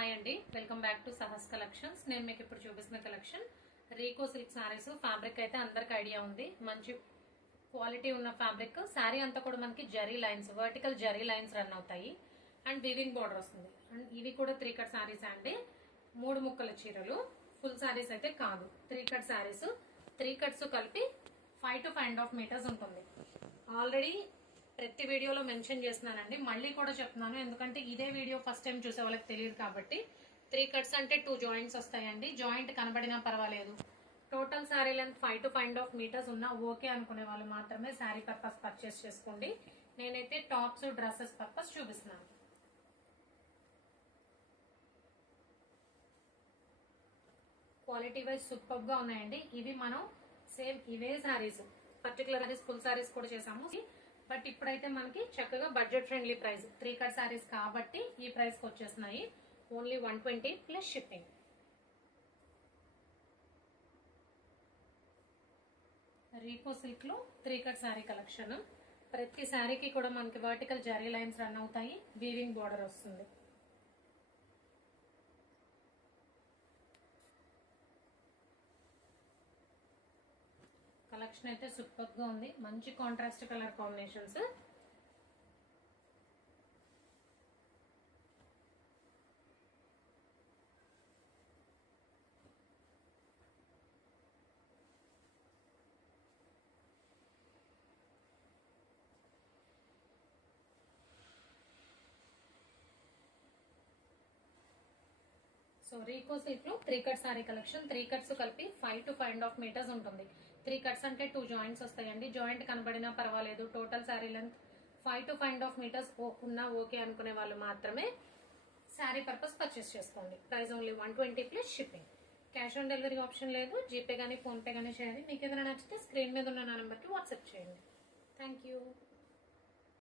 Hi అండి, welcome back to Sahas collections. నేను మీకు ఇప్పుడు చూపిస్తున్న collection Rico silk saris. Fabric అయితే అందరికి ఐడియా ఉంది, మంచి క్వాలిటీ ఉన్న ఫ్యాబ్రిక్. సారీ అంతా కూడా మనకి zari lines, vertical zari lines run అవుతాయి అండ్ వీవింగ్ బోర్డర్ వస్తుంది. అండ్ ఇవి కూడా 3 కట్ సారీస్ అండి, 3 ముక్కల చీరలు. ఫుల్ సారీస్ అయితే కాదు, 3 కట్ సారీస్. 3 కట్స్ కలిపి 5 to 5.5 మీటర్స్ ఉంటుంది. ఆల్రెడీ ప్రతి వీడియోలో మెన్షన్ చేస్తున్నానండి, మళ్ళీ కూడా చెప్తున్నాను ఎందుకంటే ఇదే వీడియో ఫస్ట్ టైం చూసే వాళ్ళకి తెలియదు కాబట్టి. 3 కట్స్ అంటే 2 జాయింట్స్ వస్తాయండి, జాయింట్ కనబడినా పర్వాలేదు. Total sari length 5 to 5.5 metres ఉన్నా ఓకే అనుకునే వాళ్ళు మాత్రమే శారీ పర్పస్ పర్చేస్ చేసుకోండి. నేనైతే టాప్స్ డ్రెస్సెస్ పర్పస్ చూపిస్తున్నాను. క్వాలిటీ వైజ్ సూపర్ గా ఉన్నాయండి. ఇవి మనం సేమ్ ఇవే శారీస్, పర్టికులర్ సారీస్ ఫుల్ శారీస్ కూడా చేసాము. బట్ ఇప్పుడైతే మనకి చక్కగా budget friendly price 3 cut saris కాబట్టి ఈ ప్రైస్ కి వచ్చేస్తున్నాయి. Only 120 plus shipping. రీకో సిల్క్ లో 3 కట్ సారీ కలెక్షన్. ప్రతి సారీకి కూడా మనకి వర్టికల్ జరీ లైన్స్ రన్ అవుతాయి, వీవింగ్ బోర్డర్ వస్తుంది. కలెక్షన్ అయితే సూపర్ గా ఉంది, మంచి కాంట్రాస్ట్ కలర్ కాంబినేషన్స్. సో రీకో సిల్క్ లో 3 కట్ సారీ కలెక్షన్. 3 కట్స్ కలిపి 5 to 5.5 మీటర్స్ ఉంటుంది. 3 కట్స్ అంటే 2 జాయింట్స్ వస్తాయండి, జాయింట్ కనబడినా పర్వాలేదు. Total sari length 5 to 5.5 metres ఉన్నా ఓకే అనుకునే వాళ్ళు మాత్రమే శారీ పర్పస్ పర్చేస్ చేసుకోండి. Price only 120 plus shipping. Cash on delivery option లేదు, జీపే కానీ ఫోన్ పే కానీ చేయండి. మీకు ఏదైనా నచ్చితే స్క్రీన్ మీద ఉన్న నా నెంబర్కి వాట్సాప్ చేయండి. Thank you.